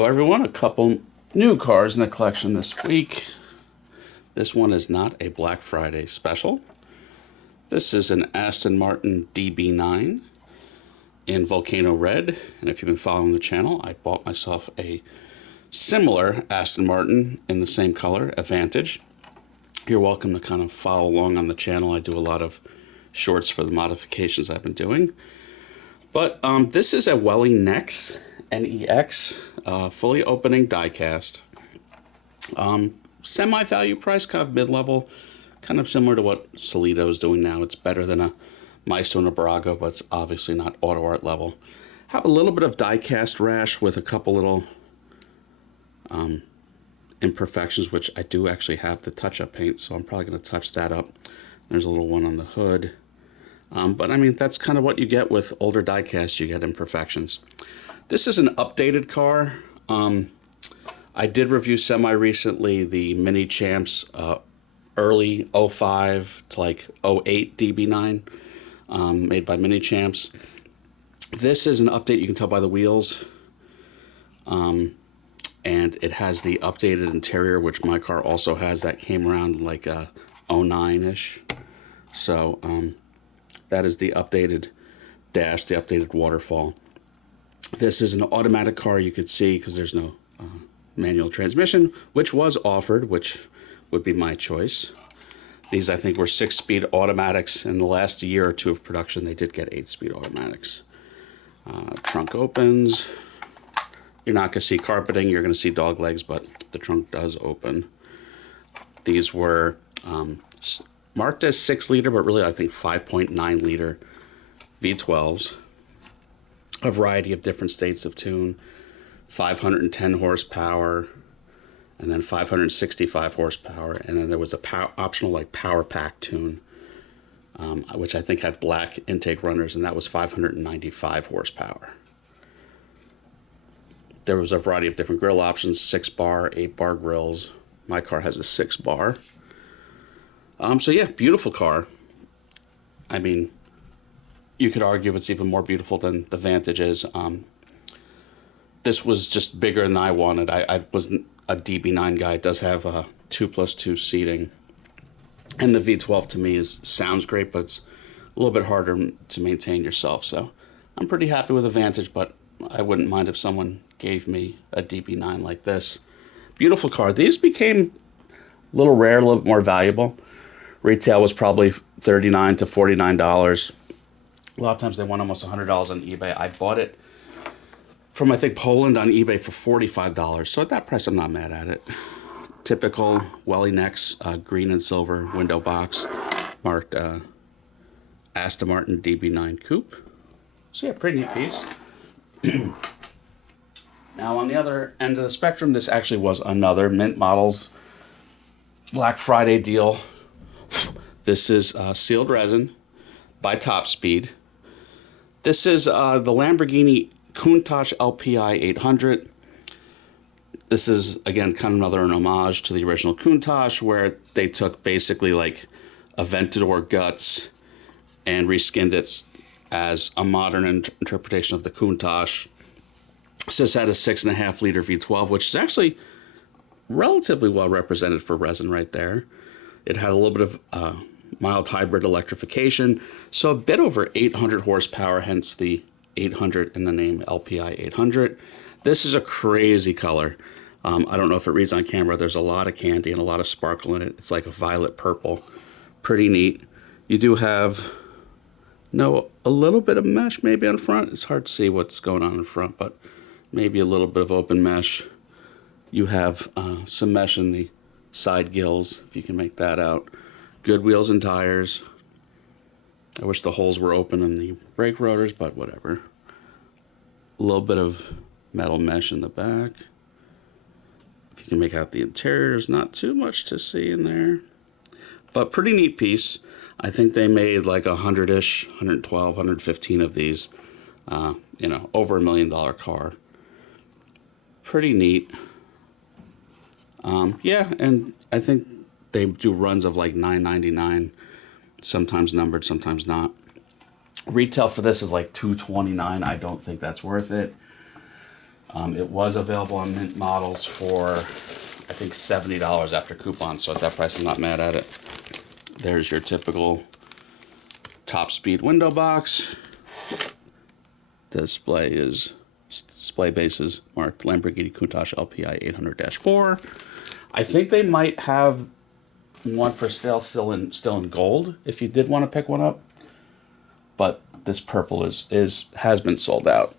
Hello everyone, a couple new cars in the collection this week. This one is not a Black Friday special. This is an Aston Martin DB9 in Volcano Red, and if you've been following the channel, I bought myself a similar Aston Martin in the same color, a Vantage. You're welcome to kind of follow along on the channel. I do a lot of shorts for the modifications I've been doing. But this is a Welly Nex NEX, fully opening diecast. Semi-value price, kind of mid-level, kind of similar to what Solito is doing now. It's better than a Maestro and a Braga, but it's obviously not auto art level. Have a little bit of diecast rash with a couple little imperfections, which I do actually have the touch-up paint, so I'm probably going to touch that up. There's a little one on the hood. But I mean, that's kind of what you get with older diecast. You get imperfections. This is an updated car. I did review semi-recently the Mini Champs early 05 to like 08 DB9 made by Mini Champs. This is an update, you can tell by the wheels. And it has the updated interior, which my car also has. That came around like 09-ish. So that is the updated dash, the updated waterfall. This is an automatic car, you could see, because there's no manual transmission, which was offered, which would be my choice. These, I think, were 6-speed automatics. In the last year or two of production, they did get 8-speed automatics. Trunk opens. You're not going to see carpeting, you're going to see dog legs, but the trunk does open. These were marked as 6-liter, but really I think 5.9-liter V12s. A variety of different states of tune, 510 horsepower, and then 565 horsepower, and then there was a optional like power pack tune, which I think had black intake runners, and that was 595 horsepower. There was a variety of different grill options, 6-bar, 8-bar grills. My car has a 6-bar. So yeah, beautiful car. I mean, you could argue it's even more beautiful than the Vantage is. This was just bigger than I wanted. I wasn't a DB9 guy. It does have 2+2 seating. And the V12 to me sounds great, but it's a little bit harder to maintain yourself. So I'm pretty happy with the Vantage, but I wouldn't mind if someone gave me a DB9 like this. Beautiful car. These became a little rare, a little bit more valuable. Retail was probably $39 to $49. A lot of times they want almost $100 on eBay. I bought it from, I think, Poland on eBay for $45. So at that price, I'm not mad at it. Typical Welly Nex, green and silver window box, marked Aston Martin DB9 Coupe. So yeah, pretty neat piece. Now on the other end of the spectrum, this actually was another Mint Models Black Friday deal. This is sealed resin by Top Speed. This is the Lamborghini Countach LPI 800. This is, again, kind of another an homage to the original Countach, where they took basically like Aventador guts and reskinned it as a modern interpretation of the Countach. This had a 6.5-liter V12, which is actually relatively well represented for resin right there. It had a little bit of mild hybrid electrification, so a bit over 800 horsepower, hence the 800 in the name, LPI 800. This is a crazy color. I don't know if it reads on camera. There's a lot of candy and a lot of sparkle in it. It's like a violet purple. Pretty neat. You do have a little bit of mesh maybe on front. It's hard to see what's going on in front, but maybe a little bit of open mesh. You have some mesh in the side gills, if you can make that out. Good wheels and tires. I wish the holes were open in the brake rotors, but whatever. A little bit of metal mesh in the back. If you can make out the interior, there's not too much to see in there. But pretty neat piece. I think they made like 100-ish, 112, 115 of these. Over $1 million car. Pretty neat. Yeah, and I think they do runs of like $9.99, sometimes numbered, sometimes not. Retail for this is like $229. I don't think that's worth it. It was available on mint models for, I think, $70 after coupons, so at that price I'm not mad at it. There's your typical top speed window box. The display base is marked Lamborghini Countach LPI 800-4. I think they might have one for sale still in gold if you did want to pick one up, but this purple has been sold out.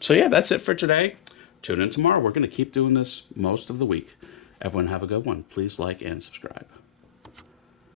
So yeah, that's it for today. Tune in tomorrow. We're going to keep doing this most of the week. Everyone have a good one. Please like and subscribe.